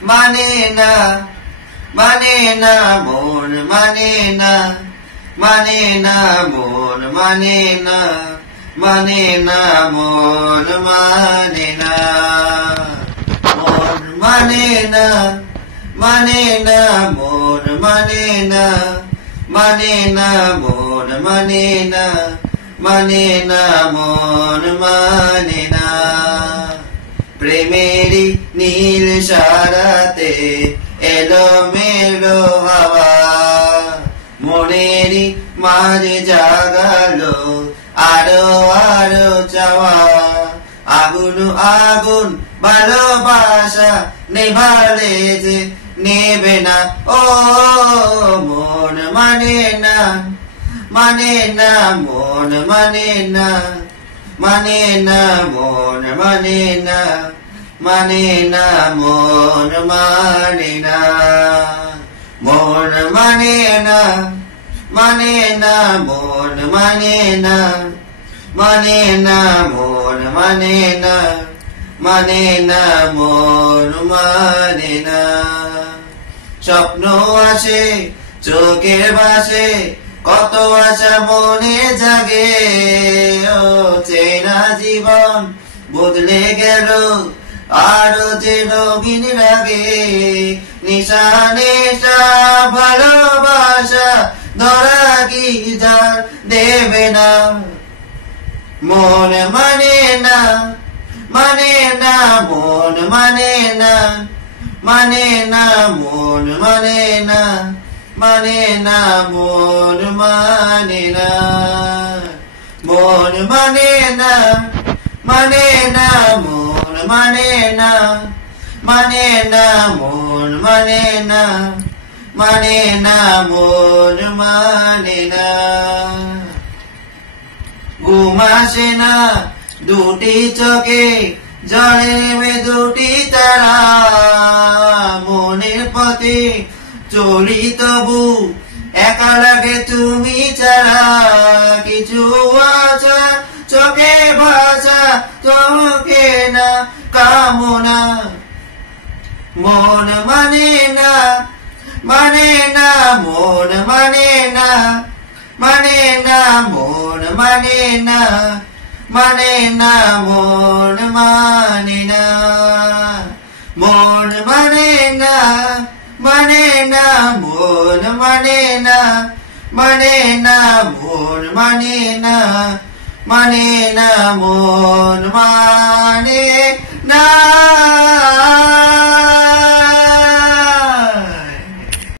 মানে না মানে না মন মানে না মানে না মন মানে না মানে না মন মানে না মন মানে না মানে না মন মানে না মানে না মন মানে না মানে না মন মানে না প্রেমেরি নীল সারাতে এলোমেলো হাওয়া মনেরি মাঝে জাগালো আরো আরো চাওয়া আগুন আগুন ভালোবাসা নেভালে যে নেবে না ও মন মানে না মানে না মন মানে না মানে না মন মানে না মানে না মন মানে না মন মানে না মানে না মন মানে না মানে না মন মানে না মানে না মন মানে না স্বপ্ন আসে চোখের ভাসে কত আশা মনে জাগে ও চেনা জীবন বদলে গেল আরো যে রঙিন লাগে নিশা নেশা ভালোবাসা ধরা কি যার দেবে না মন মানে না মানে না মন মানে না মানে না মন মানে না মানে না মন মানে না মন মানে না মানে না মন মানে না মানে না মন মানে না মানে না মন মানে না ঘুম আসে না দুটি চোখে জলে মে দুটি তারা মনের পথে চলি তবু একা লাগে তুমি ছাড়া কিছু আশা চোখে ভাষা চোখে না কামনা মন মানে না মানে না মন মানে না মানে না মন মানে না মানে না মন মানে না মন মানে না মানে না মন মানে না মানে না মন মানে না মানে না মন মানে না